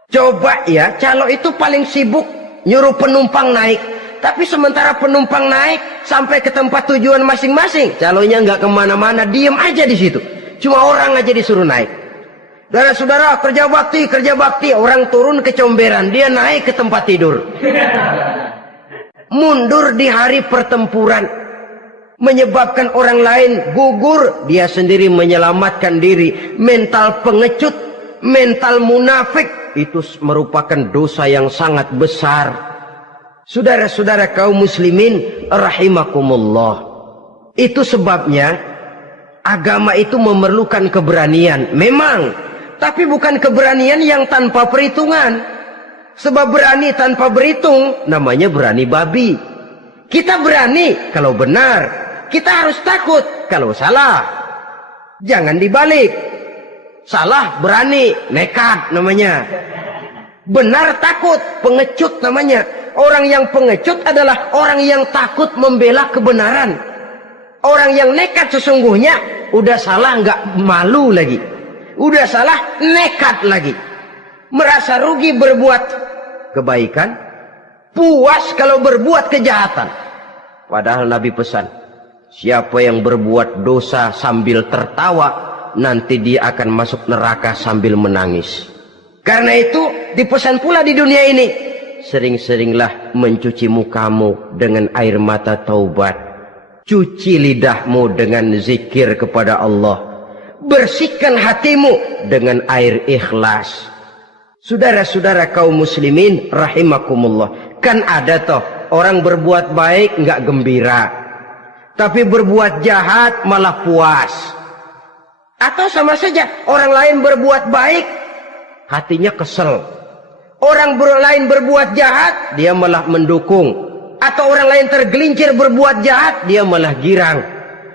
Coba ya, calo itu paling sibuk nyuruh penumpang naik. Tapi sementara penumpang naik sampai ke tempat tujuan masing-masing, calonya nggak kemana-mana, diem aja di situ. Cuma orang aja disuruh naik. Saudara-saudara, kerja bakti, orang turun ke comberan, dia naik ke tempat tidur. Mundur di hari pertempuran, menyebabkan orang lain gugur, dia sendiri menyelamatkan diri. Mental pengecut, mental munafik, itu merupakan dosa yang sangat besar. Saudara-saudara kaum muslimin rahimakumullah. Itu sebabnya agama itu memerlukan keberanian. Memang, tapi bukan keberanian yang tanpa perhitungan. Sebab berani tanpa berhitung namanya berani babi. Kita berani kalau benar, kita harus takut kalau salah. Jangan dibalik. Salah berani, nekat namanya. Benar takut, pengecut namanya. Orang yang pengecut adalah orang yang takut membela kebenaran. Orang yang nekat sesungguhnya udah salah nggak malu lagi, udah salah nekat lagi, merasa rugi berbuat kebaikan, puas kalau berbuat kejahatan. Padahal Nabi pesan, siapa yang berbuat dosa sambil tertawa, nanti dia akan masuk neraka sambil menangis. Karena itu dipesan pula di dunia ini, sering-seringlah mencuci mukamu dengan air mata taubat. Cuci lidahmu dengan zikir kepada Allah. Bersihkan hatimu dengan air ikhlas. Saudara-saudara kaum muslimin rahimakumullah. Kan ada toh orang berbuat baik nggak gembira, tapi berbuat jahat malah puas. Atau sama saja orang lain berbuat baik, hatinya kesel. Orang lain berbuat jahat, dia malah mendukung. Atau orang lain tergelincir berbuat jahat, dia malah girang.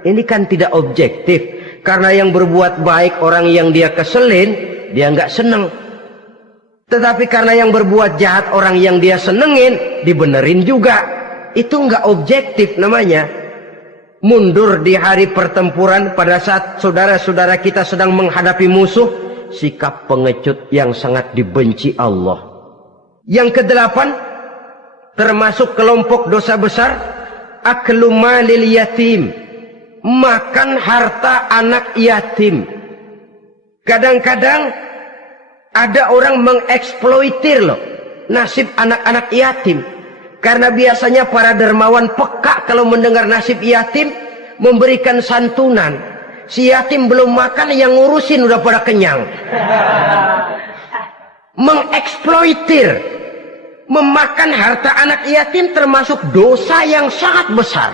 Ini kan tidak objektif. Karena yang berbuat baik, orang yang dia keselin, dia nggak seneng. Tetapi karena yang berbuat jahat, orang yang dia senengin, dibenerin juga. Itu nggak objektif namanya. Mundur di hari pertempuran pada saat saudara-saudara kita sedang menghadapi musuh, sikap pengecut yang sangat dibenci Allah. Yang kedelapan, termasuk kelompok dosa besar, aklu malil yatim, makan harta anak yatim. Kadang-kadang ada orang mengeksploitir loh nasib anak-anak yatim. Karena biasanya para dermawan peka kalau mendengar nasib yatim, memberikan santunan. Si yatim belum makan, yang ngurusin udah pada kenyang. Mengeksploitir, memakan harta anak yatim termasuk dosa yang sangat besar.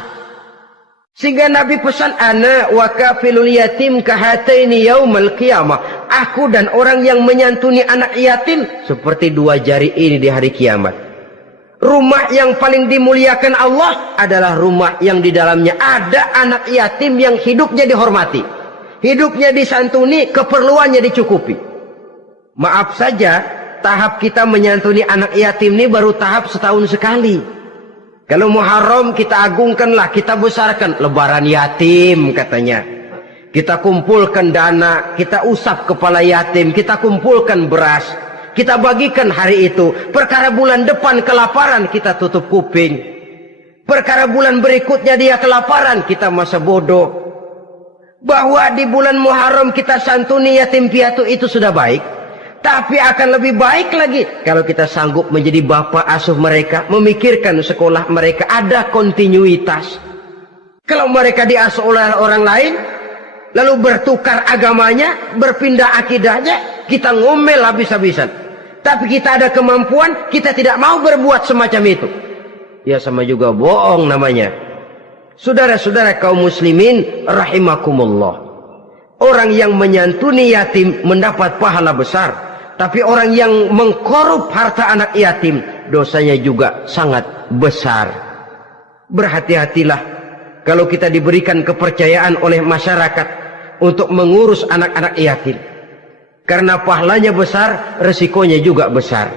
Sehingga Nabi pesan, ana wa kafilul yatim kahataini yaumal qiyamah. Aku dan orang yang menyantuni anak yatim seperti dua jari ini di hari kiamat. Rumah yang paling dimuliakan Allah adalah rumah yang di dalamnya ada anak yatim yang hidupnya dihormati, hidupnya disantuni, keperluannya dicukupi. Maaf saja, tahap kita menyantuni anak yatim ini baru tahap setahun sekali. Kalau Muharram kita agungkanlah, kita besarkan. Lebaran yatim katanya. Kita kumpulkan dana, kita usap kepala yatim, kita kumpulkan beras, kita bagikan hari itu. Perkara bulan depan kelaparan, kita tutup kuping. Perkara bulan berikutnya dia kelaparan, kita masa bodoh. Bahwa di bulan Muharram kita santuni yatim piatu itu sudah baik. Tapi akan lebih baik lagi kalau kita sanggup menjadi bapak asuh mereka, memikirkan sekolah mereka, ada kontinuitas. Kalau mereka diasuh oleh orang lain, lalu bertukar agamanya, berpindah akidahnya, kita ngomel habis-habisan. Tapi kita ada kemampuan, kita tidak mau berbuat semacam itu. Ya sama juga bohong namanya. Saudara-saudara kaum muslimin rahimakumullah. Orang yang menyantuni yatim mendapat pahala besar. Tapi orang yang mengkorup harta anak yatim, dosanya juga sangat besar. Berhati-hatilah kalau kita diberikan kepercayaan oleh masyarakat untuk mengurus anak-anak yatim. Karena pahalanya besar, resikonya juga besar.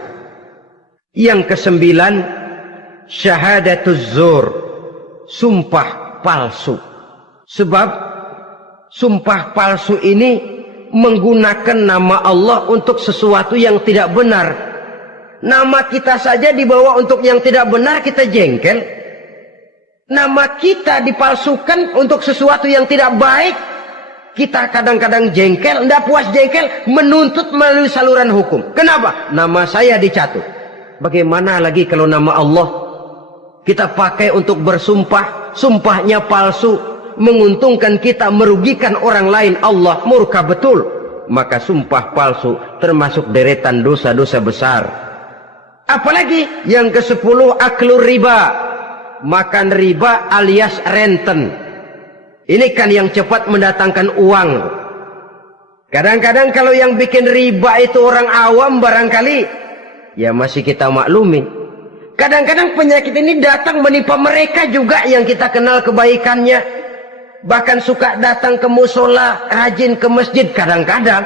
Yang kesembilan, syahadatuz zur, sumpah palsu. Sebab sumpah palsu ini menggunakan nama Allah untuk sesuatu yang tidak benar. Nama kita saja dibawa untuk yang tidak benar, kita jengkel. Nama kita dipalsukan untuk sesuatu yang tidak baik, kita kadang-kadang jengkel, tidak puas jengkel, menuntut melalui saluran hukum. Kenapa? Nama saya dicatut. Bagaimana lagi kalau nama Allah kita pakai untuk bersumpah, sumpahnya palsu, menguntungkan kita, merugikan orang lain, Allah murka betul. Maka sumpah palsu termasuk deretan dosa-dosa besar. Apalagi yang ke-10, aklur riba, makan riba alias renten. Ini kan yang cepat mendatangkan uang. Kadang-kadang kalau yang bikin riba itu orang awam barangkali, ya masih kita maklumi. Kadang-kadang penyakit ini datang menimpa mereka juga yang kita kenal kebaikannya. Bahkan suka datang ke musola, rajin ke masjid kadang-kadang.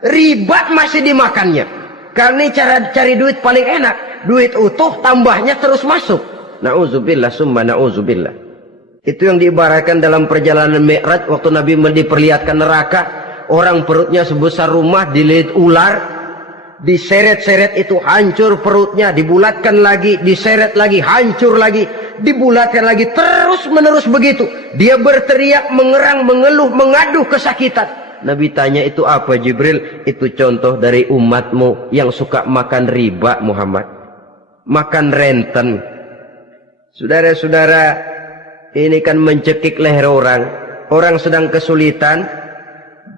Riba masih dimakannya. Karena ini cara cari duit paling enak. Duit utuh tambahnya terus masuk. Na'udzubillah summa na'udzubillah. Itu yang diibaratkan dalam perjalanan Mi'raj waktu Nabi diperlihatkan neraka. Orang perutnya sebesar rumah dililit ular, diseret-seret itu hancur perutnya, dibulatkan lagi, diseret lagi, hancur lagi, dibulatkan lagi, terus menerus begitu. Dia berteriak, mengerang, mengeluh, mengaduh kesakitan. Nabi tanya, itu apa Jibril? Itu contoh dari umatmu yang suka makan riba Muhammad, makan renten. Saudara-saudara, ini kan mencekik leher orang. Orang sedang kesulitan,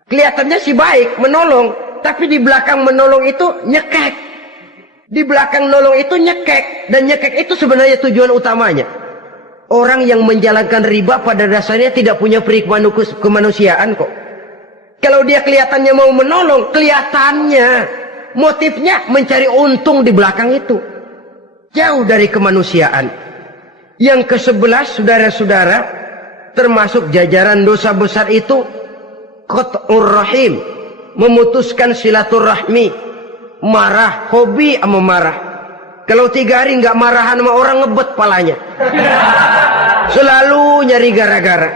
kelihatannya sih baik, menolong. Tapi di belakang menolong itu nyekek. Di belakang nolong itu nyekek. Dan nyekek itu sebenarnya tujuan utamanya. Orang yang menjalankan riba pada dasarnya tidak punya peri kemanusiaan kok. Kalau dia kelihatannya mau menolong, kelihatannya motifnya mencari untung di belakang itu. Jauh dari kemanusiaan. Yang ke-11, saudara-saudara, termasuk jajaran dosa besar itu qat'ur rahim, memutuskan silaturahmi. Marah, hobi sama marah. Kalau 3 hari nggak marahan sama orang, ngebet palanya. Selalu nyari gara-gara.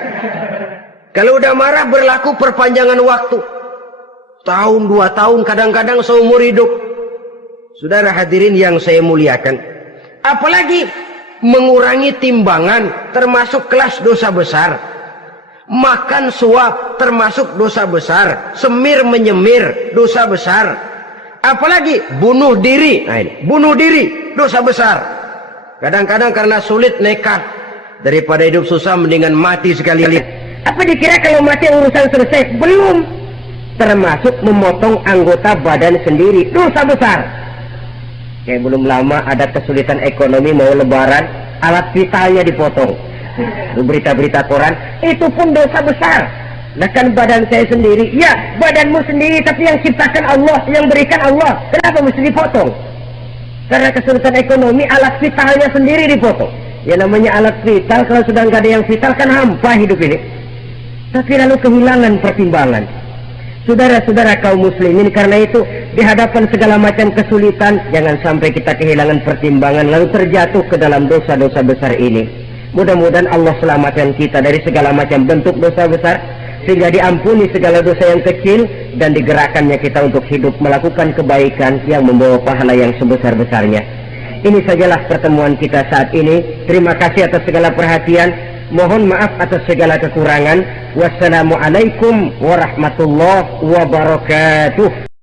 Kalau udah marah berlaku perpanjangan waktu. Tahun, 2 tahun, kadang-kadang seumur hidup. Saudara hadirin yang saya muliakan. Apalagi mengurangi timbangan termasuk kelas dosa besar. Makan suap termasuk dosa besar. Semir menyemir dosa besar. Apalagi bunuh diri. Nah ini, bunuh diri dosa besar. Kadang-kadang karena sulit nekat, daripada hidup susah mendingan mati sekali-kali. Apa dikira kalau mati urusan selesai? Belum. Termasuk memotong anggota badan sendiri, dosa besar. Kayak belum lama ada kesulitan ekonomi, mau lebaran, alat vitalnya dipotong. Berita-berita koran, itu pun dosa besar. Nah kan badan saya sendiri, ya badanmu sendiri, tapi yang ciptakan Allah, yang berikan Allah, kenapa mesti dipotong? Karena kesulitan ekonomi, alat vitalnya sendiri dipotong. Ya namanya alat vital, kalau sudah nggak ada yang vital kan hampa hidup ini. Tapi lalu kehilangan pertimbangan. Saudara-saudara kaum muslimin, karena itu di hadapan segala macam kesulitan, jangan sampai kita kehilangan pertimbangan lalu terjatuh ke dalam dosa-dosa besar ini. Mudah-mudahan Allah selamatkan kita dari segala macam bentuk dosa besar, sehingga diampuni segala dosa yang kecil, dan digerakkannya kita untuk hidup melakukan kebaikan yang membawa pahala yang sebesar-besarnya. Ini sajalah pertemuan kita saat ini. Terima kasih atas segala perhatian. Mohon maaf atas segala kekurangan. Wassalamualaikum warahmatullahi wabarakatuh.